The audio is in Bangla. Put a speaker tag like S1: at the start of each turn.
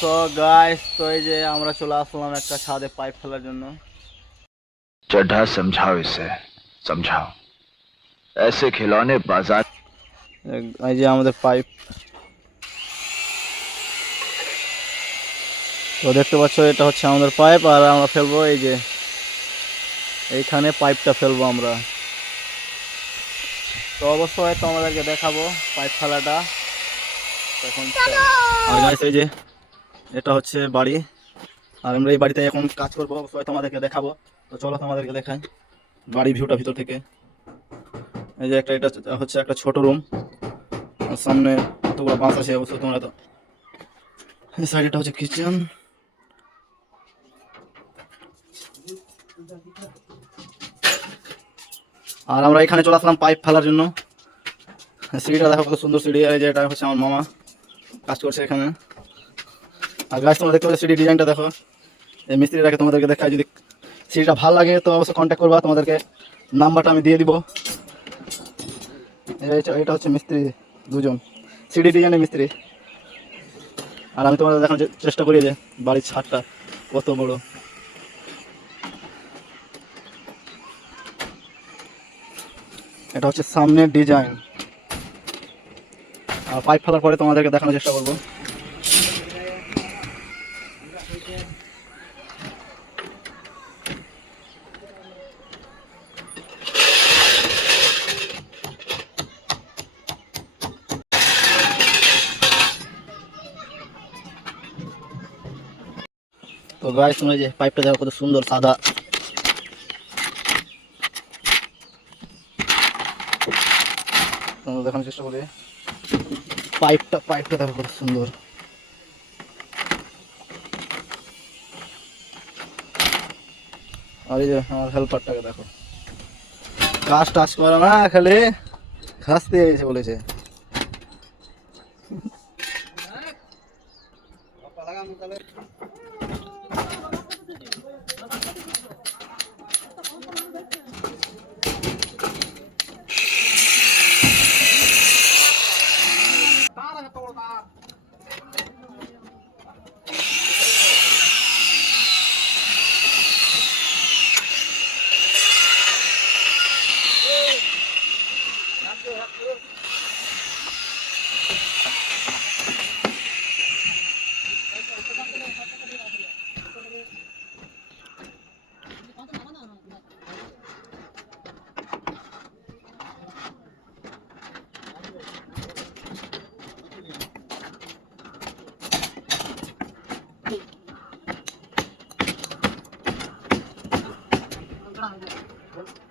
S1: তো গাইস তো এই যে আমরা চলে আসলাম একটা ছাদে পাইপ ফেলার জন্য
S2: चड्ढा समझाओ इसे समझाओ ऐसे खिलौने बाजार
S1: এই- এই যে আমাদের পাইপ তো দেখতে পাচ্ছ এটা হচ্ছে আমাদের পাইপ আর আমরা ফেলবো এই যে এইখানে পাইপটা ফেলবো আমরা তো অবশ্যই তোমাদেরকে দেখাবো পাইপ ফেলাটা এখন আর guys, এই যে এটা হচ্ছে বাড়ি। আর আমরা এই বাড়িতে এখন কাজ করব অবশ্যই তোমাদেরকে দেখাবো। তো চলো তোমাদেরকে দেখাই বাড়ি ভিউটা ভিতর থেকে। এই যে একটা, এটা হচ্ছে একটা ছোট রুম সামনে কতগুলো বাঁশ আছে, অবশ্য তোমরা তো এই সাইড এটা হচ্ছে কিচেন আর আমরা এখানে চলে আসলাম পাইপ ফেলার জন্য। সিঁড়িটা দেখো কত সুন্দর সিঁড়ি। এই যে এটা হচ্ছে আমার মামা কাজ করছে এখানে। আর গাছ তোমরা দেখতে পাচ্ছ সিঁড়ি ডিজাইনটা দেখো। এই মিস্ত্রিটাকে তোমাদেরকে দেখায় যদি সিঁড়িটা ভালো লাগে, তো অবশ্যই কন্ট্যাক্ট করবা, তোমাদেরকে নাম্বারটা আমি দিয়ে দিব। এটা হচ্ছে মিস্ত্রি দুজন। সিডি ডিজাইনের মিস্ত্রি। আর আমি তোমাদের দেখানোর চেষ্টা করি যে, বাড়ির ছাদটা কত বড়। এটা হচ্ছে সামনের ডিজাইন আর পাইপ ফেলার পরে তোমাদেরকে দেখানোর চেষ্টা করব। তো গায়ে শোনা যে পাইপটা দেখো, কত সুন্দর সাদা। দেখানোর চেষ্টা করে। পাইপটা পাইপটা দেখো কত সুন্দর। আর এই যে আমার হেল্পারটাকে দেখো। কাজ টাজ করে না, খালি ঘাস দিয়ে বলেছে। হ্যাঁ। লাগানো তাহলে। Thank you. ಕೊಟ್ಟರು ನಮಗೆ